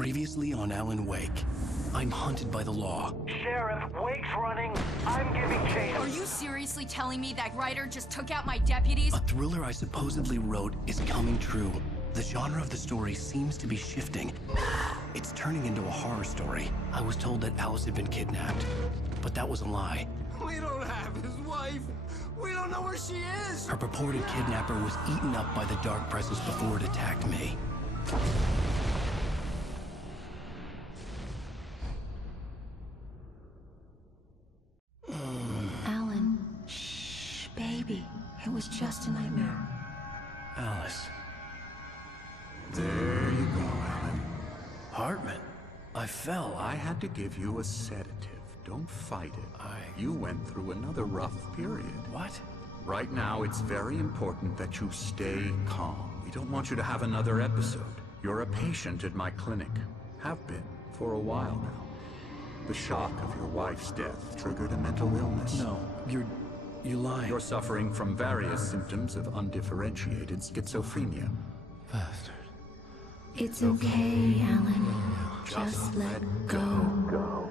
Previously on Alan Wake. I'm hunted by the law. Sheriff, Wake's running. I'm giving chase. Are you seriously telling me that writer just took out my deputies? A thriller I supposedly wrote is coming true. The genre of the story seems to be shifting. It's turning into a horror story. I was told that Alice had been kidnapped, but that was a lie. We don't have his wife. We don't know where she is. Her purported kidnapper was eaten up by the dark presence before it attacked me. Alan, shh, baby. It was just a nightmare. Alice. There you go, Alan. Hartman. I fell. I had to give you a sedative. Don't fight it. You went through another rough period. What? Right now, it's very important that you stay calm. We don't want you to have another episode. You're a patient at my clinic. Have been for a while now. The shock of your wife's death triggered a mental illness. No, you're lying. You're suffering from various symptoms of undifferentiated schizophrenia. Bastard. It's okay, Alan. Just let go.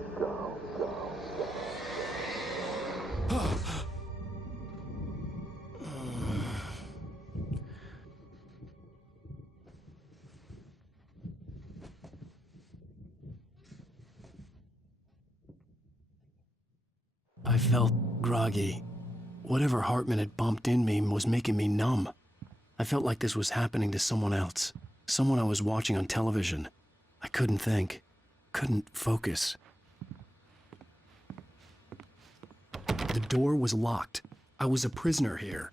I felt groggy. Whatever Hartman had bumped in me was making me numb. I felt like this was happening to someone else. Someone I was watching on television. I couldn't think. Couldn't focus. The door was locked. I was a prisoner here.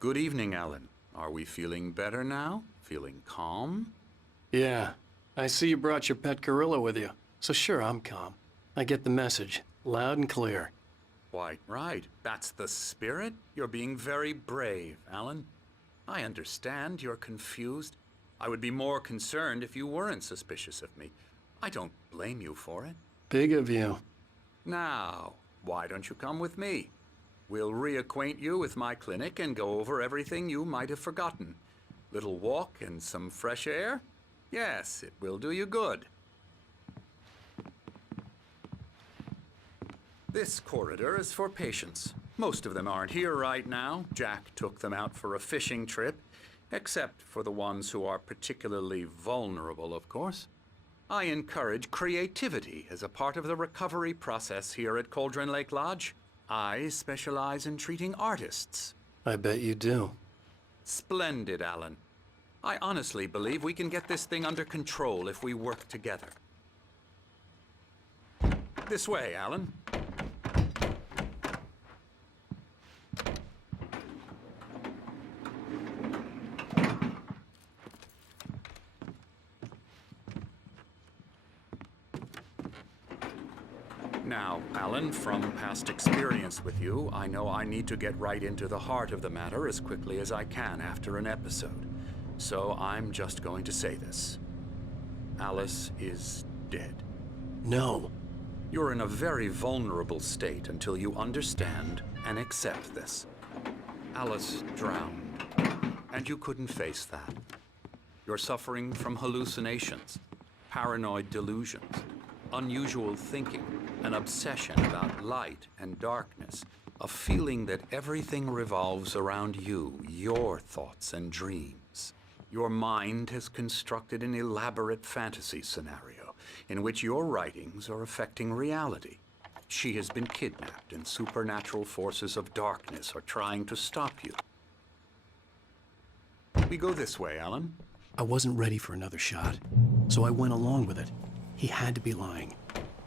Good evening, Alan. Are we feeling better now? Feeling calm? Yeah. I see you brought your pet gorilla with you. So sure, I'm calm. I get the message. Loud and clear. Quite right. That's the spirit. You're being very brave, Alan. I understand you're confused. I would be more concerned if you weren't suspicious of me. I don't blame you for it. Big of you. Now, why don't you come with me? We'll reacquaint you with my clinic and go over everything you might have forgotten. Little walk and some fresh air? Yes, it will do you good. This corridor is for patients. Most of them aren't here right now. Jack took them out for a fishing trip, except for the ones who are particularly vulnerable, of course. I encourage creativity as a part of the recovery process here at Cauldron Lake Lodge. I specialize in treating artists. I bet you do. Splendid, Alan. I honestly believe we can get this thing under control if we work together. This way, Alan. Now, Alan, from past experience with you, I know I need to get right into the heart of the matter as quickly as I can after an episode. So I'm just going to say this. Alice is dead. No. You're in a very vulnerable state until you understand and accept this. Alice drowned, and you couldn't face that. You're suffering from hallucinations, paranoid delusions, unusual thinking, an obsession about light and darkness, a feeling that everything revolves around you, your thoughts and dreams. Your mind has constructed an elaborate fantasy scenario in which your writings are affecting reality. She has been kidnapped and supernatural forces of darkness are trying to stop you. We go this way, Alan. I wasn't ready for another shot, so I went along with it. He had to be lying.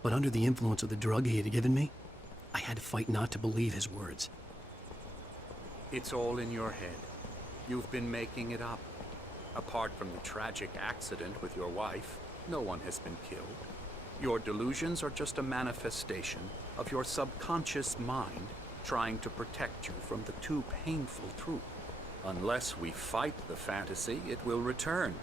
But under the influence of the drug he had given me, I had to fight not to believe his words. It's all in your head. You've been making it up. Apart from the tragic accident with your wife, no one has been killed. Your delusions are just a manifestation of your subconscious mind trying to protect you from the too painful truth. Unless we fight the fantasy, it will return.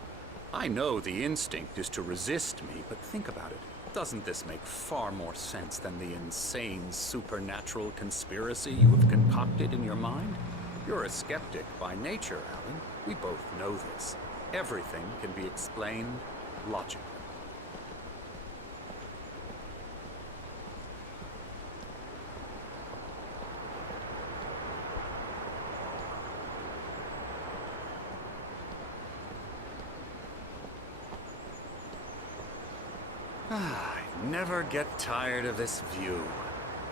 I know the instinct is to resist me, but think about it. Doesn't this make far more sense than the insane supernatural conspiracy you have concocted in your mind? You're a skeptic by nature, Alan. We both know this. Everything can be explained logically. I never get tired of this view.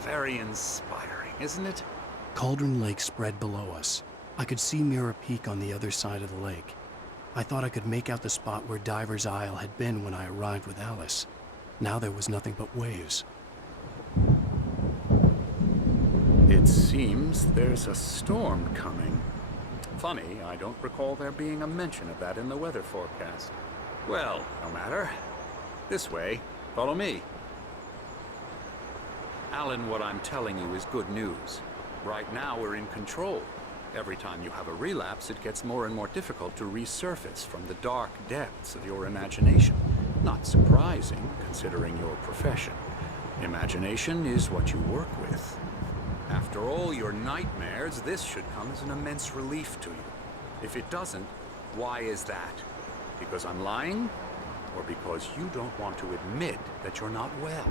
Very inspiring, isn't it? Cauldron Lake spread below us. I could see Mirror Peak on the other side of the lake. I thought I could make out the spot where Diver's Isle had been when I arrived with Alice. Now there was nothing but waves. It seems there's a storm coming. Funny, I don't recall there being a mention of that in the weather forecast. Well, no matter. This way. Follow me. Alan, what I'm telling you is good news. Right now, we're in control. Every time you have a relapse, it gets more and more difficult to resurface from the dark depths of your imagination. Not surprising, considering your profession. Imagination is what you work with. After all your nightmares, this should come as an immense relief to you. If it doesn't, why is that? Because I'm lying? Or because you don't want to admit that you're not well?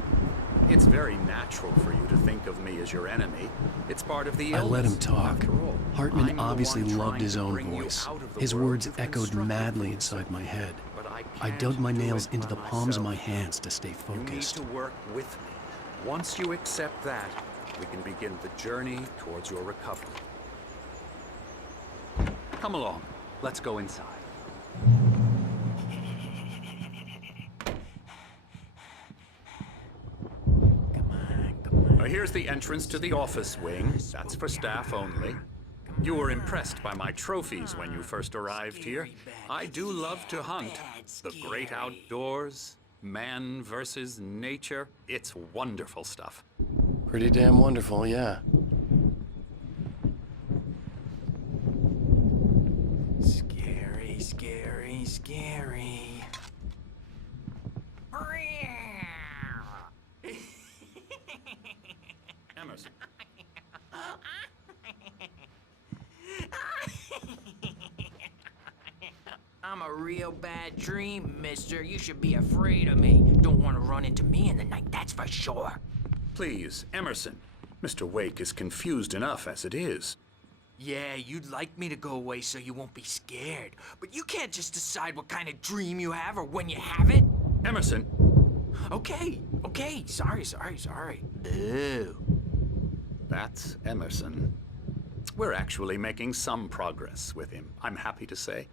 It's very natural for you to think of me as your enemy. It's part of the illness. I let him talk. After all, Hartman I'm the obviously one loved trying his to own bring you voice. out of the His world words you've echoed constructed madly for inside yourself. my head. But I can't dug my do nails it into the by palms of myself. my hands to stay You need focused. to work with me. Once you accept that, we can begin the journey towards your recovery. Come along. Let's go inside. Here's the entrance to the office wing. That's for staff only. You were impressed by my trophies when you first arrived here. I do love to hunt. The great outdoors, man versus nature. It's wonderful stuff. Pretty damn wonderful, yeah. Scary, scary, scary. Emerson. I'm a real bad dream, mister. You should be afraid of me. Don't want to run into me in the night, that's for sure. Please, Emerson. Mr. Wake is confused enough as it is. Yeah, you'd like me to go away so you won't be scared. But you can't just decide what kind of dream you have or when you have it. Emerson. Okay, sorry. Boo. That's Emerson. We're actually making some progress with him, I'm happy to say.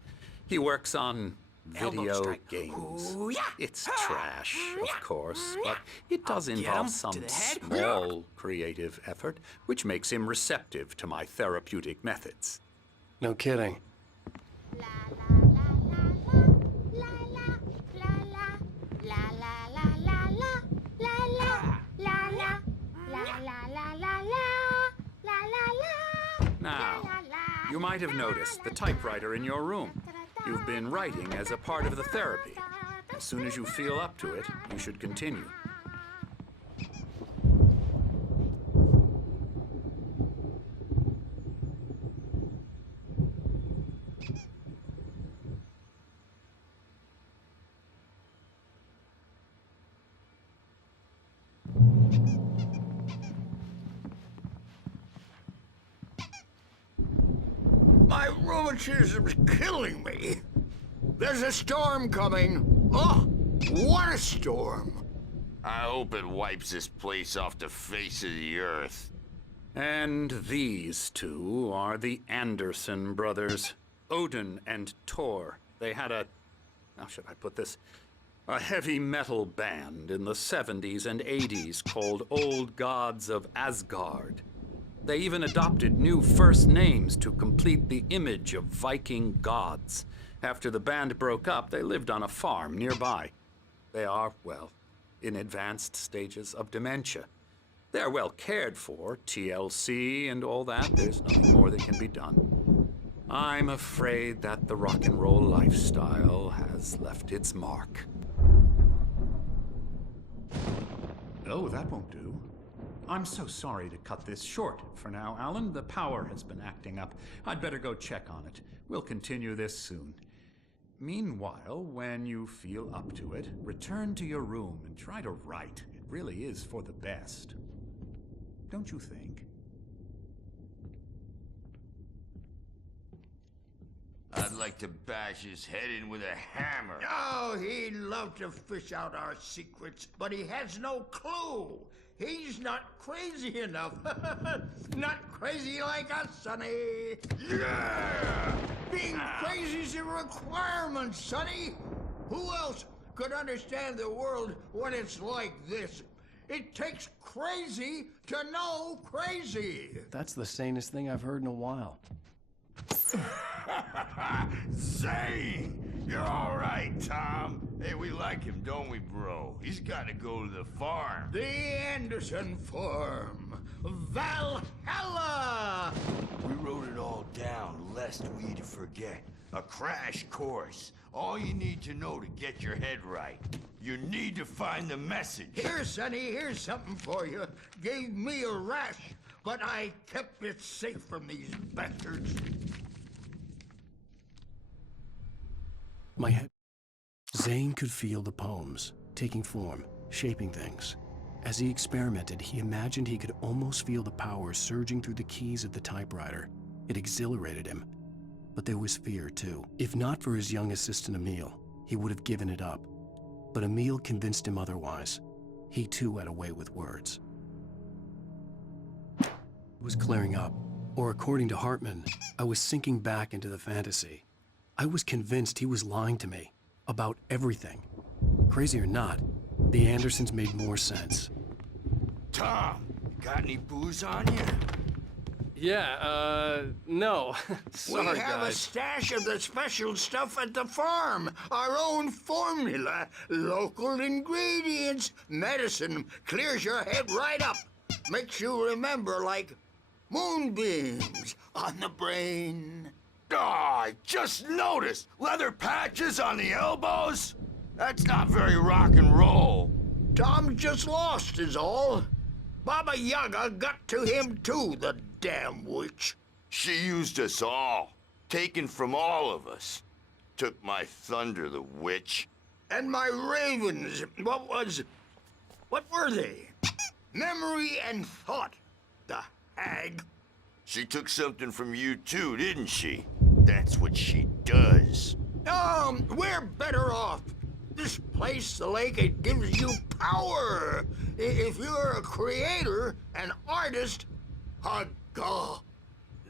He works on Elbow video strike. games. Ooh, yeah. It's trash, of course, but it does I'll get involve him some to the head. small creative effort, which makes him receptive to my therapeutic methods. No kidding. Now, you might have noticed the typewriter in your room. You've been writing as a part of the therapy. As soon as you feel up to it, you should continue. My rheumatism's killing me. There's a storm coming. Oh, what a storm. I hope it wipes this place off the face of the earth. And these two are the Anderson brothers, Odin and Tor. They had how should I put this? A heavy metal band in the 70s and 80s called Old Gods of Asgard. They even adopted new first names to complete the image of Viking gods. After the band broke up, they lived on a farm nearby. They are, well, in advanced stages of dementia. They're well cared for, TLC and all that. There's nothing more that can be done. I'm afraid that the rock and roll lifestyle has left its mark. Oh, that won't do. I'm so sorry to cut this short for now, Alan. The power has been acting up. I'd better go check on it. We'll continue this soon. Meanwhile, when you feel up to it, return to your room and try to write. It really is for the best. Don't you think? I'd like to bash his head in with a hammer. Oh, he'd love to fish out our secrets, but he has no clue. He's not crazy enough. Not crazy like us, Sonny. Yeah! Being crazy's a requirement, Sonny. Who else could understand the world when it's like this? It takes crazy to know crazy. That's the sanest thing I've heard in a while. Zane! You're all right, Tom. Hey, we like him, don't we, bro? He's got to go to the farm. The Anderson Farm. Valhalla! We wrote it all down, lest we to forget. A crash course. All you need to know to get your head right. You need to find the message. Here, Sonny, here's something for you. Gave me a rash, but I kept it safe from these bastards. My head. Zane could feel the poems, taking form, shaping things. As he experimented, he imagined he could almost feel the power surging through the keys of the typewriter. It exhilarated him. But there was fear, too. If not for his young assistant Emil, he would have given it up. But Emil convinced him otherwise. He, too, had a way with words. It was clearing up. Or according to Hartman, I was sinking back into the fantasy. I was convinced he was lying to me about everything. Crazy or not, the Andersons made more sense. Tom, got any booze on you? Yeah, no. Sorry, we have a stash of the special stuff at the farm. Our own formula. Local ingredients. Medicine clears your head right up. Makes you remember like moonbeams on the brain. Oh, I just noticed. Leather patches on the elbows? That's not very rock and roll. Tom just lost is all. Baba Yaga got to him too, the damn witch. She used us all. Taken from all of us. Took my thunder, the witch. And my ravens, what were they? Memory and thought, the hag. She took something from you too, didn't she? That's what she does. We're better off. This place, the lake, it gives you power. If you're a creator, an artist, a god.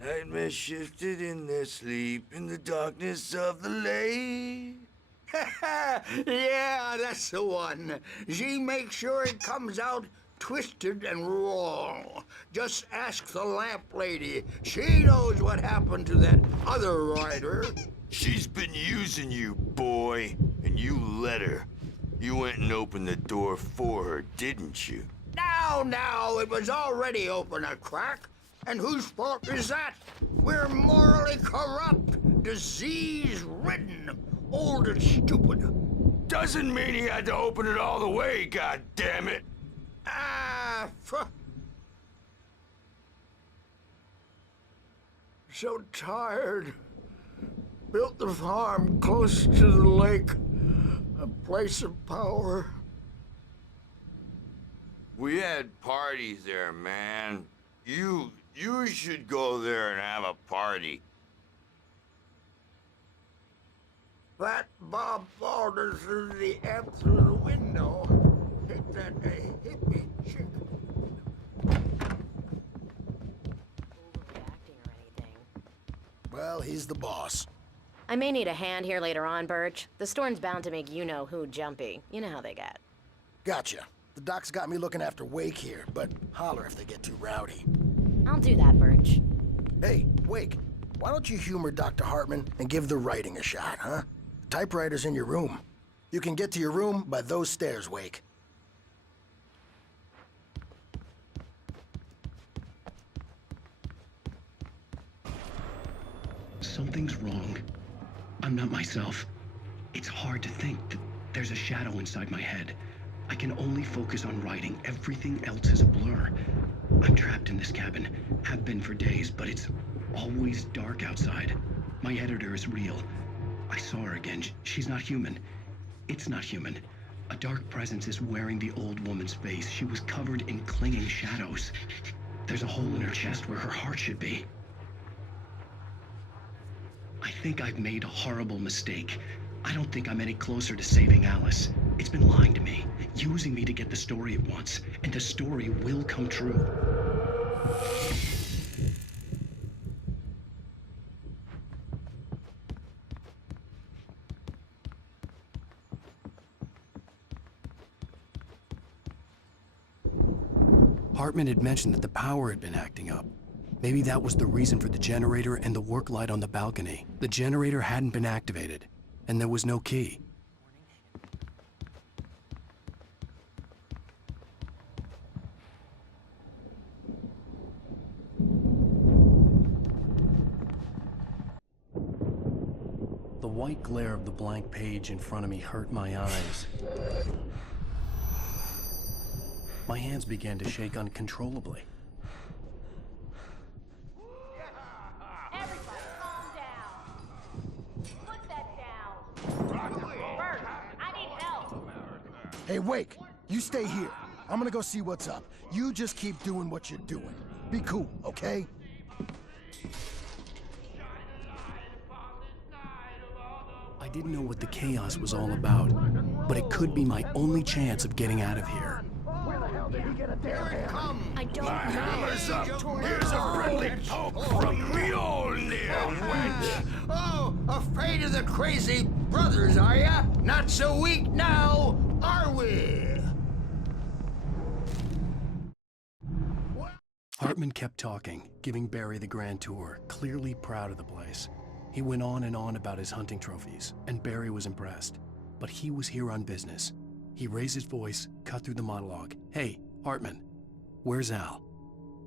Nightmares shifted in their sleep in the darkness of the lake. Yeah, that's the one. She makes sure it comes out twisted and wrong. Just ask the lamp lady. She knows what happened to that other writer. She's been using you, boy, and you let her. You went and opened the door for her, didn't you? Now, it was already open a crack. And whose fault is that? We're morally corrupt, disease-ridden, old and stupid. Doesn't mean he had to open it all the way, goddammit. So tired. Built the farm close to the lake. A place of power. We had parties there, man. You should go there and have a party. That Bob Balder threw the amp through the window. Hit that hippie chick. Well, he's the boss. I may need a hand here later on, Birch. The storm's bound to make you-know-who jumpy. You know how they get. Gotcha. The doc's got me looking after Wake here, but holler if they get too rowdy. I'll do that, Birch. Hey, Wake, why don't you humor Dr. Hartman and give the writing a shot, huh? The typewriter's in your room. You can get to your room by those stairs, Wake. Something's wrong. I'm not myself. It's hard to think that there's a shadow inside my head. I can only focus on writing. Everything else is a blur. I'm trapped in this cabin. Have been for days, but it's always dark outside. My editor is real. I saw her again. She's not human. It's not human. A dark presence is wearing the old woman's face. She was covered in clinging shadows. There's a hole in her chest where her heart should be. I think I've made a horrible mistake. I don't think I'm any closer to saving Alice. It's been lying to me, using me to get the story it wants, and the story will come true. Hartman had mentioned that the power had been acting up. Maybe that was the reason for the generator and the work light on the balcony. The generator hadn't been activated, and there was no key. The white glare of the blank page in front of me hurt my eyes. My hands began to shake uncontrollably. Everybody, calm down. Put that down. Bert, I need help. Hey, Wake, you stay here. I'm gonna go see what's up. You just keep doing what you're doing. Be cool, okay? I didn't know what the chaos was all about, but it could be my only chance of getting out of here. Where the hell did he get a damn hammer? I don't know. Hammer's up. Here's a friendly poke from Mjolnir, wench. Oh, afraid of the crazy brothers, are ya? Not so weak now, are we? Hartman kept talking, giving Barry the grand tour, clearly proud of the place. He went on and on about his hunting trophies, and Barry was impressed. But he was here on business. He raised his voice, cut through the monologue. Hey, Hartman, where's Al?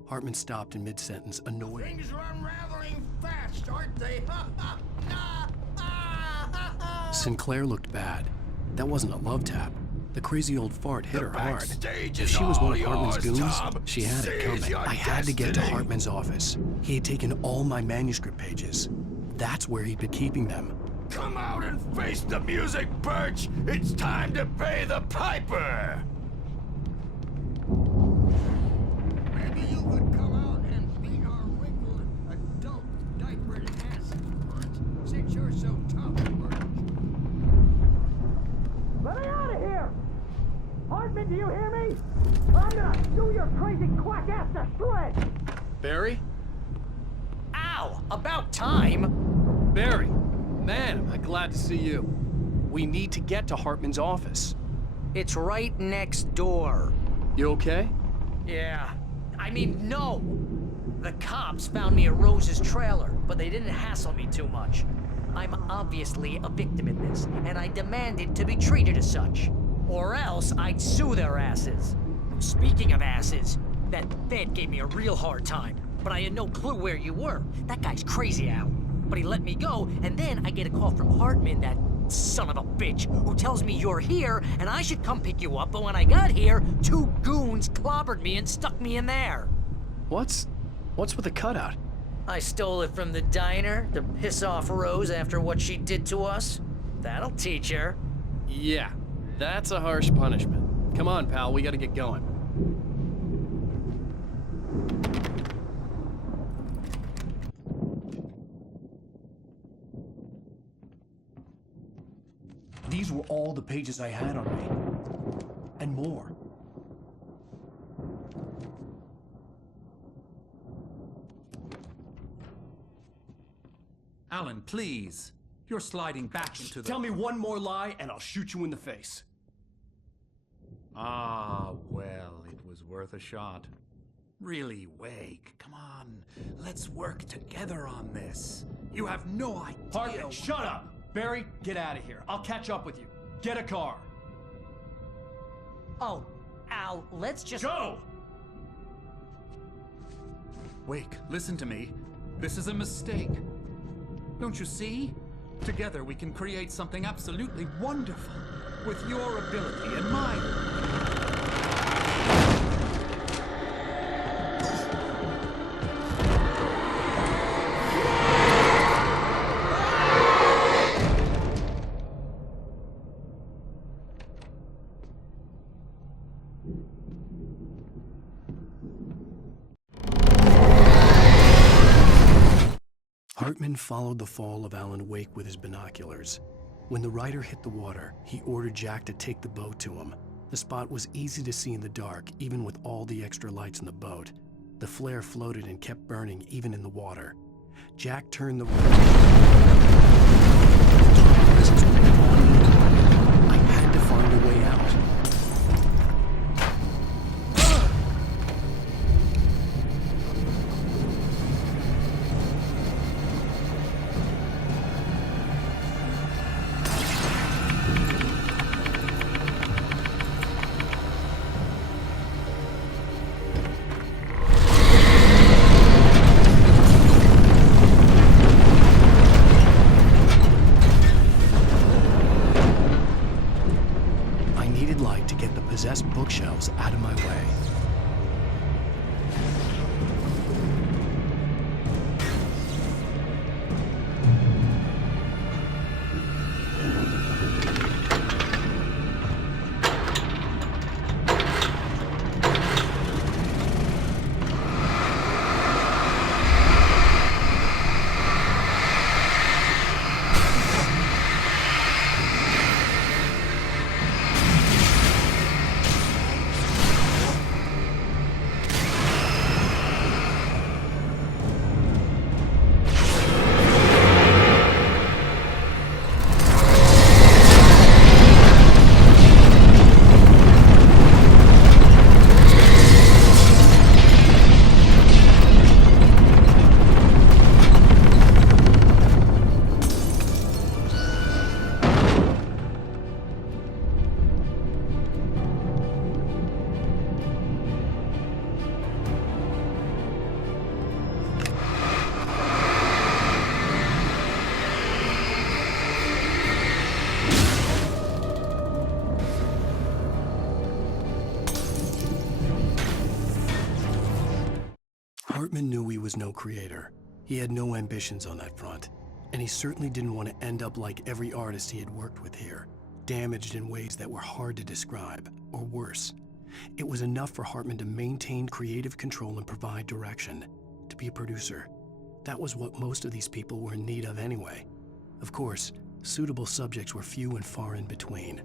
Hartman stopped in mid-sentence, annoyed. Things are unraveling fast, aren't they? Sinclair looked bad. That wasn't a love tap. The crazy old fart hit her hard. backstage If is she was one of all Hartman's yours, goons, Tom. she had it Seize coming. your I had to get to destiny. Hartman's office. He had taken all my manuscript pages. That's where he'd been keeping them. Come out and face the music, Birch! It's time to pay the piper! Maybe you could come out and beat our wrinkled adult diapered ass, Bert, since you're so tough, Bert. Let me out of here! Hartman, do you hear me? I'm gonna do your crazy quack ass to shreds! Barry? Ow! About time! Barry! Man, I'm glad to see you. We need to get to Hartman's office. It's right next door. You okay? Yeah. I mean, no! The cops found me at Rose's trailer, but they didn't hassle me too much. I'm obviously a victim in this, and I demanded to be treated as such. Or else I'd sue their asses. Speaking of asses, that Fed gave me a real hard time, but I had no clue where you were. That guy's crazy, Al. But he let me go, and then I get a call from Hartman, that son of a bitch, who tells me you're here and I should come pick you up, but when I got here, 2 goons clobbered me and stuck me in there. What's with the cutout? I stole it from the diner to piss off Rose after what she did to us. That'll teach her. Yeah, that's a harsh punishment. Come on, pal, we gotta get going. These were all the pages I had on me. And more. Alan, please. You're sliding back into the... Tell me one more lie and I'll shoot you in the face. Ah, well, it was worth a shot. Really, Wake, come on. Let's work together on this. You have no idea... Hartman, shut up! Barry, get out of here. I'll catch up with you. Get a car. Oh, Al, let's just... Go! Wake, listen to me. This is a mistake. Don't you see? Together we can create something absolutely wonderful. with your ability and mine. Hartman followed the fall of Alan Wake with his binoculars. When the rider hit the water, he ordered Jack to take the boat to him. The spot was easy to see in the dark, even with all the extra lights in the boat. The flare floated and kept burning even in the water. Jack turned the I had to find a way out. Possessed bookshelves out of my way. Hartman knew he was no creator. He had no ambitions on that front, and he certainly didn't want to end up like every artist he had worked with here, damaged in ways that were hard to describe, or worse. It was enough for Hartman to maintain creative control and provide direction, to be a producer. That was what most of these people were in need of anyway. Of course, suitable subjects were few and far in between.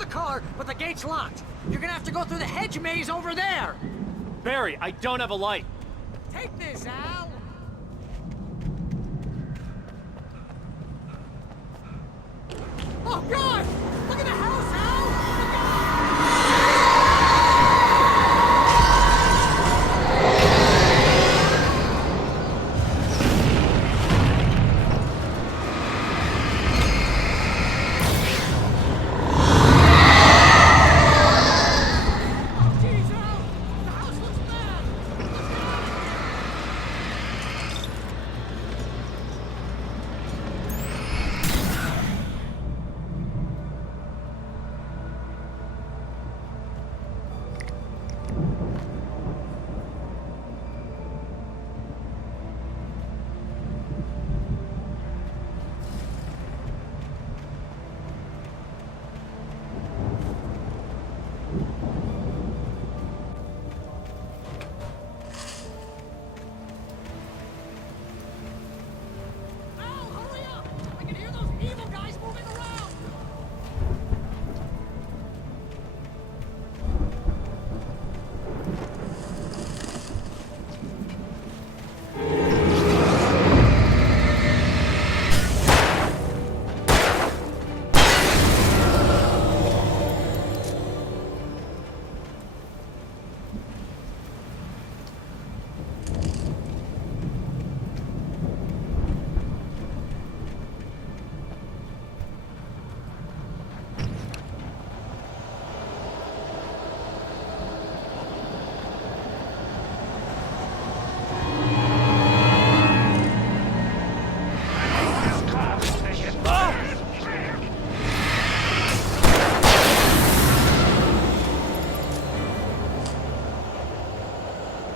the car, but the gate's locked. You're gonna have to go through the hedge maze over there. Barry, I don't have a light. Take this, Al. Oh, God! Look at the house, Al! Look out! Jeez, Al! The house looks bad! Let's get out of here! Al, hurry up! I can hear those evil guys moving around!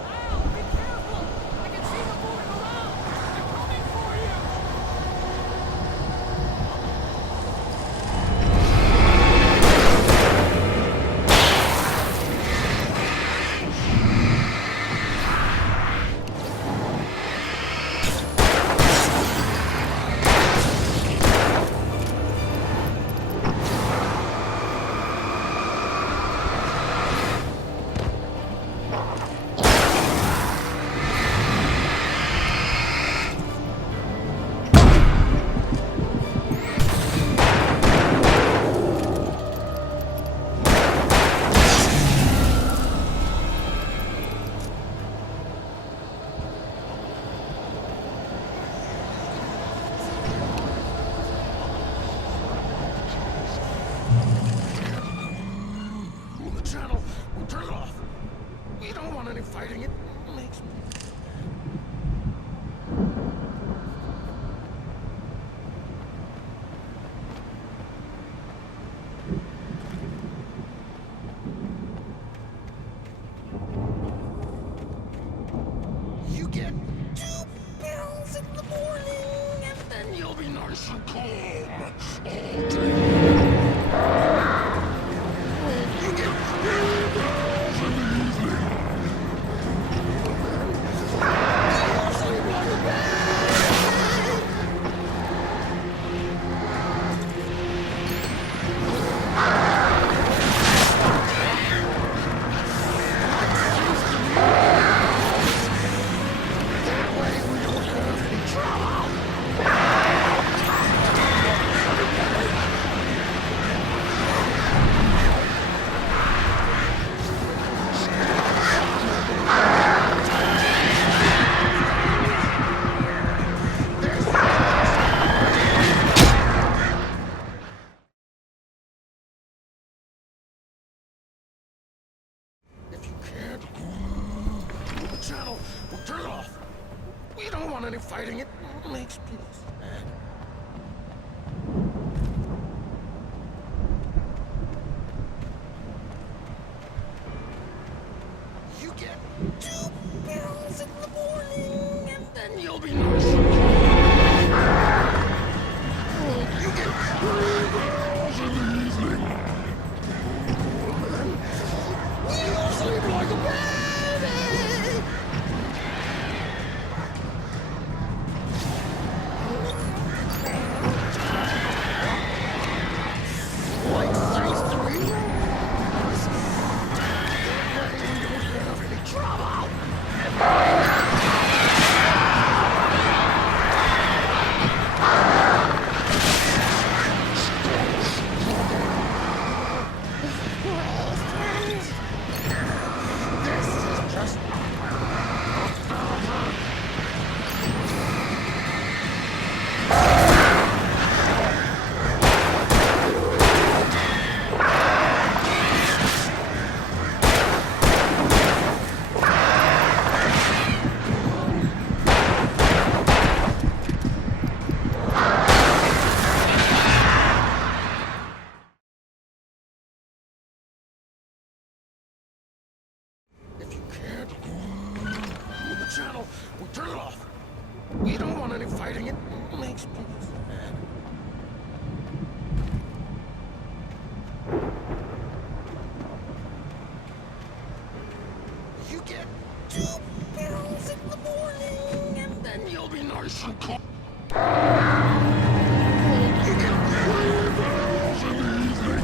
Al, be careful! I can see them moving around! They're coming for you! The channel. Turn it off. We don't want any fighting. It makes me... You get 2 pills in the morning, and then you'll be nice and calm all day. You get 3 pills in the evening. You'll sleep like a baby. That way we don't have any trouble. If you can't, the channel, we'll turn it off. We don't want any fighting. It makes people sad. You get 2 pills in the morning, and then you'll be nice and calm. You get 3 pills in the evening. You'll sleep like a baby. Turn it off. We don't want any fighting. It makes me sad. You get 2 barrels in the morning, and then you'll be nice and calm. You get 3 barrels in the evening.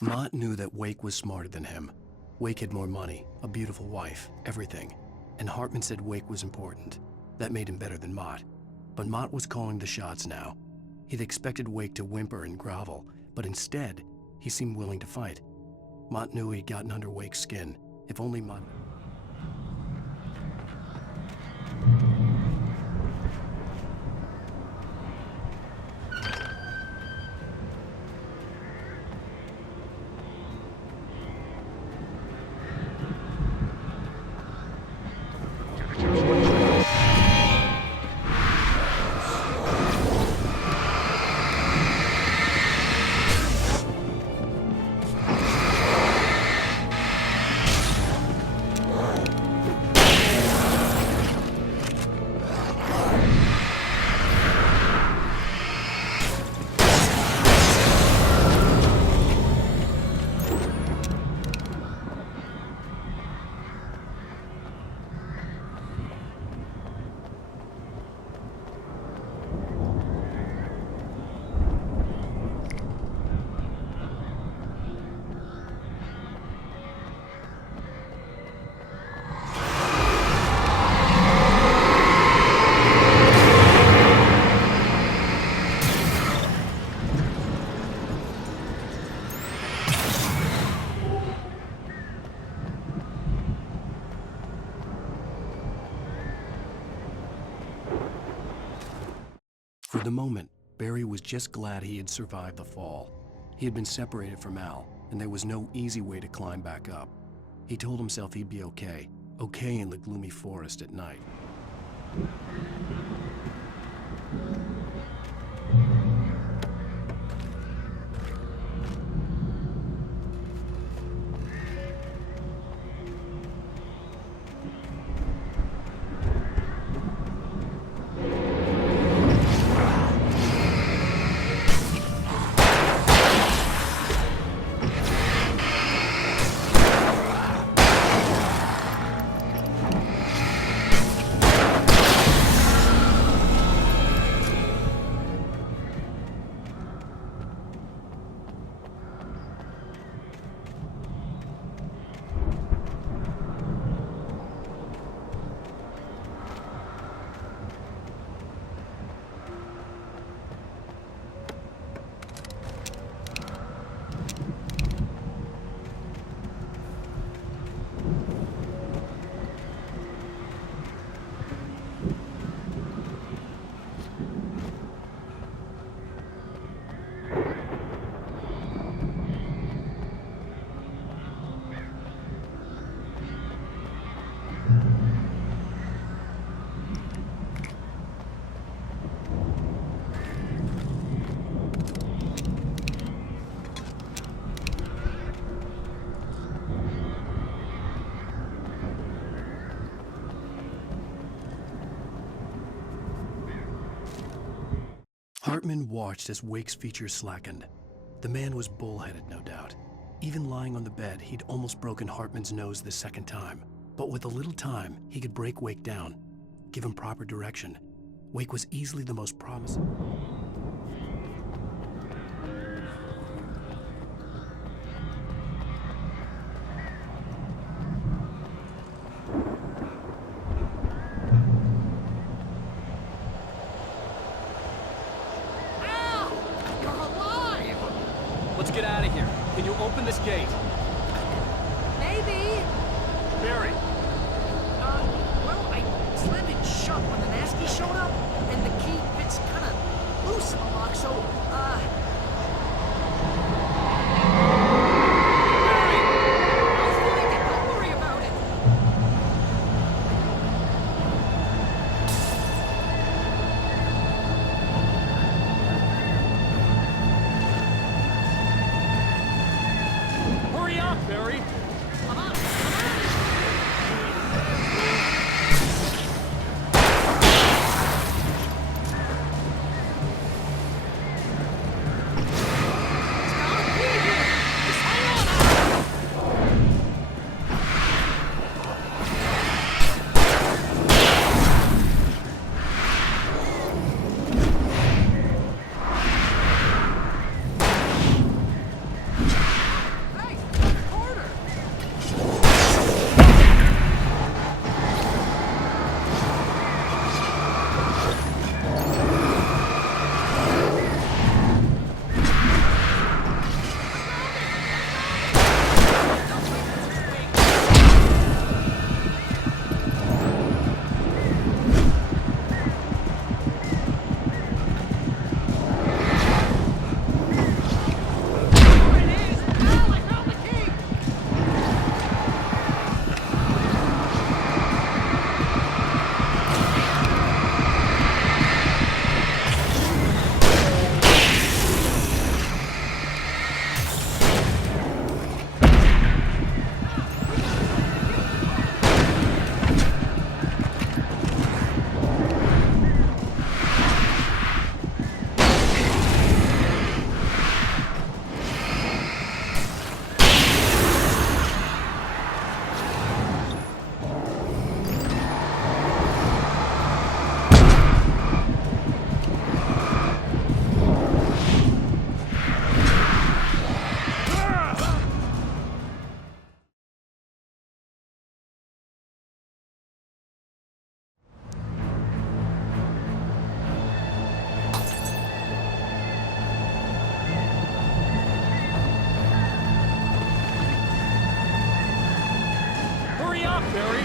Mott knew that Wake was smarter than him. Wake had more money, a beautiful wife, everything. And Hartman said Wake was important. That made him better than Mott. But Mott was calling the shots now. He'd expected Wake to whimper and grovel, but instead, he seemed willing to fight. Mott knew he'd gotten under Wake's skin. If only Mott... For the moment, Barry was just glad he had survived the fall. He had been separated from Al, and there was no easy way to climb back up. He told himself he'd be okay in the gloomy forest at night. Hartman watched as Wake's features slackened. The man was bullheaded, no doubt. Even lying on the bed, he'd almost broken Hartman's nose the second time. But with a little time, he could break Wake down, give him proper direction. Wake was easily the most promising. Let's get out of here. Can you open this gate? Maybe. Barry! Well, I slammed it shut when the Nasty showed up, and the key fits kind of loose in the lock, so, Barry! I'll find it. Don't worry about it. Hurry up, Barry! Come on. Hurry up, Barry!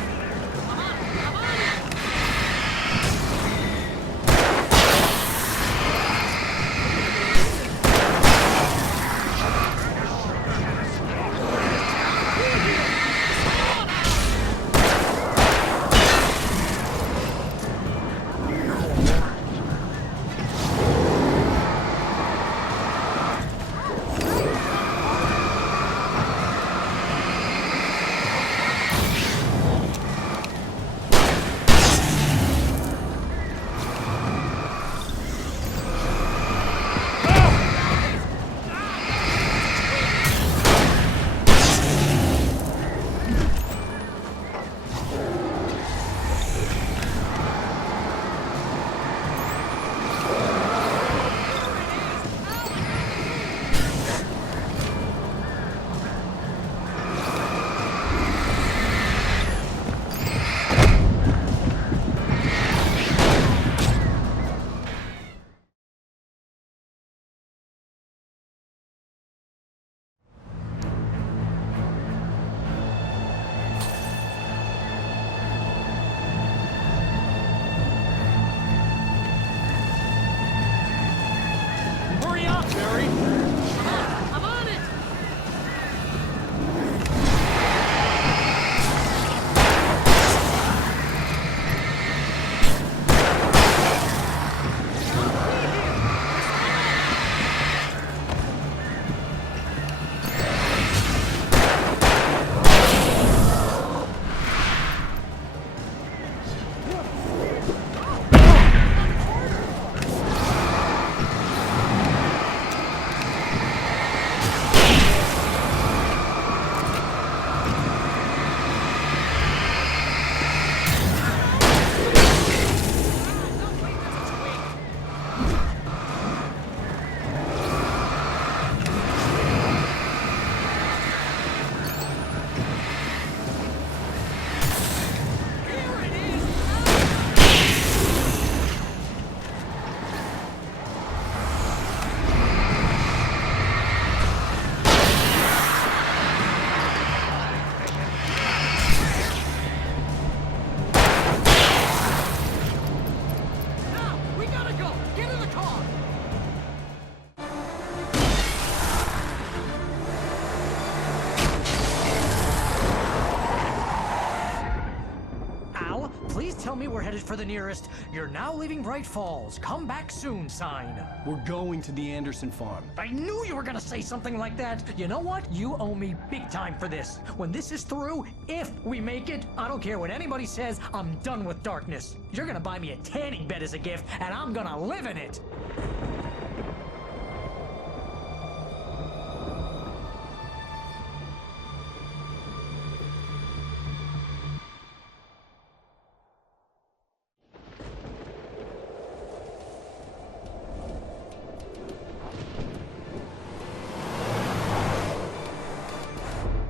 tell me we're headed for the nearest "You're now leaving Bright Falls. Come back soon" sign. We're going to the Anderson farm. I knew you were gonna say something like that. You know what? You owe me big time for this. When this is through, if we make it, I don't care what anybody says, I'm done with darkness. You're gonna buy me a tanning bed as a gift, and I'm gonna live in it.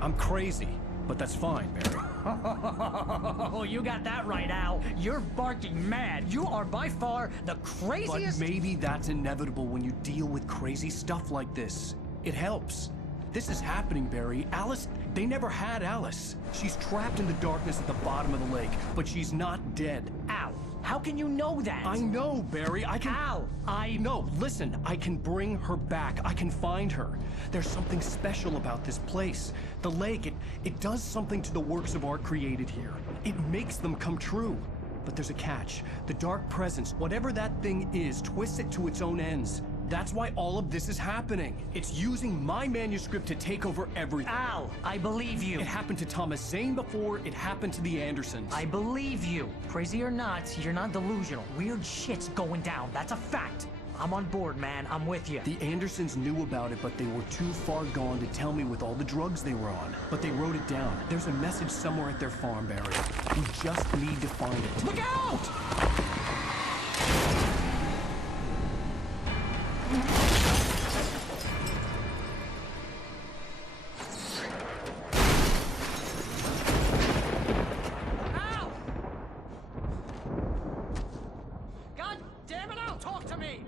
I'm crazy, but that's fine, Barry. Oh, you got that right, Al. You're barking mad. You are by far the craziest. But maybe that's inevitable when you deal with crazy stuff like this. It helps. This is happening, Barry. Alice, they never had Alice. She's trapped in the darkness at the bottom of the lake, but she's not dead. Al, how can you know that? I know, Barry. I can... Al, No, listen. I can bring her back. I can find her. There's something special about this place. The lake, it does something to the works of art created here. It makes them come true. But there's a catch. The dark presence, whatever that thing is, twists it to its own ends. That's why all of this is happening. It's using my manuscript to take over everything. Al, I believe you. It happened to Thomas Zane before, it happened to the Andersons. I believe you. Crazy or not, you're not delusional. Weird shit's going down. That's a fact. I'm on board, man. I'm with you. The Andersons knew about it, but they were too far gone to tell me with all the drugs they were on. But they wrote it down. There's a message somewhere at their farm, Barry. We just need to find it. Look out! Al! God damn it, Al, talk to me!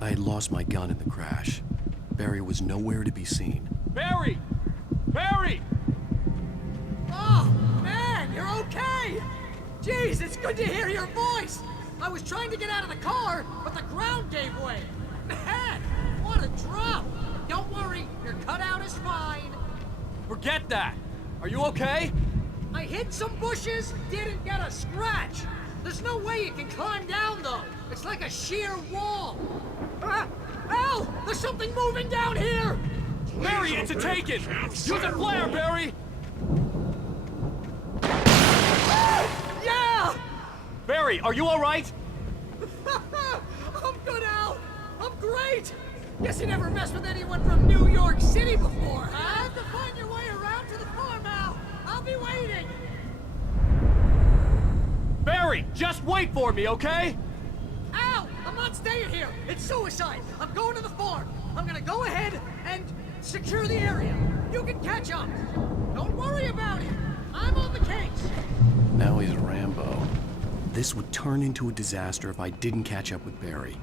I had lost my gun in the crash. Barry was nowhere to be seen. Barry! Barry! Oh, man, you're okay! Jeez, it's good to hear your voice! I was trying to get out of the car, but the ground gave way. Man, what a drop! Don't worry, your cutout is fine. Forget that! Are you okay? I hit some bushes, didn't get a scratch. There's no way you can climb down, though. It's like a sheer wall. Ah! Al! There's something moving down here! Barry, it's a taken! Use a flare, Barry! Yeah! Barry, are you alright? I'm good, Al! I'm great! Guess you never messed with anyone from New York City before, huh? You have to find your way around to the farm, Al! I'll be waiting! Barry, just wait for me, okay? Al! I'm not staying here! It's suicide! I'm going to the farm! I'm gonna go ahead and secure the area. You can catch up. Don't worry about it. I'm on the case. Now he's Rambo. This would turn into a disaster if I didn't catch up with Barry.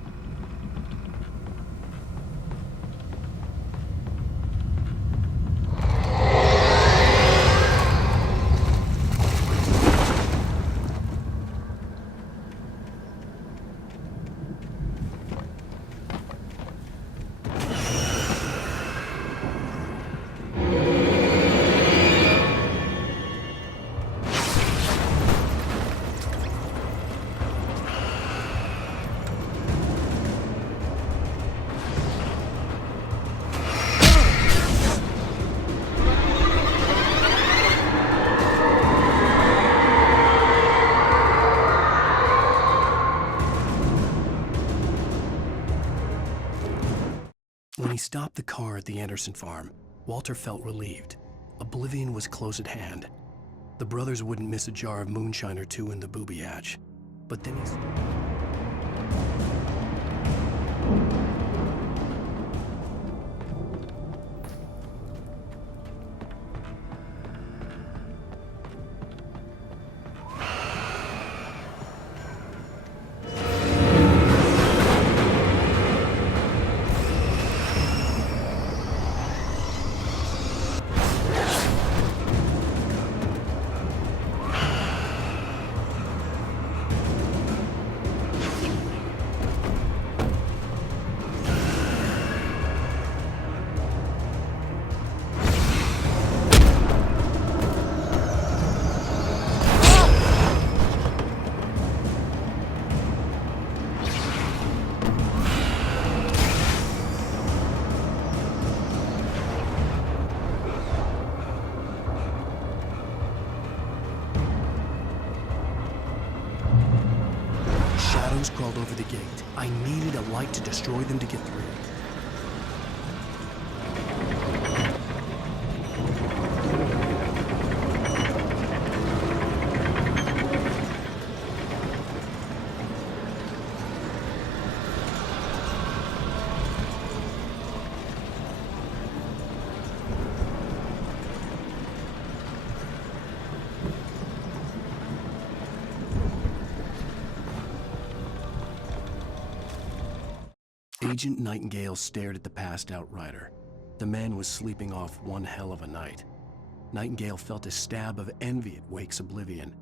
When he stopped the car at the Anderson farm, Walter felt relieved. Oblivion was close at hand. The brothers wouldn't miss a jar of moonshine or two in the booby hatch. But then he... shadows crawled over the gate. I needed a light to destroy them to get through. Agent Nightingale stared at the passed-out rider. The man was sleeping off one hell of a night. Nightingale felt a stab of envy at Wake's oblivion,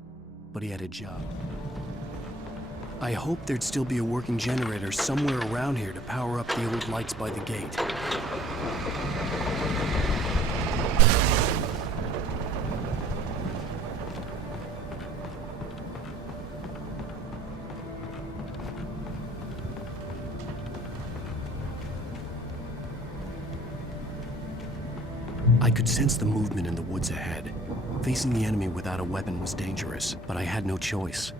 but he had a job. I hoped there'd still be a working generator somewhere around here to power up the old lights by the gate. I could sense the movement in the woods ahead. Facing the enemy without a weapon was dangerous, but I had no choice.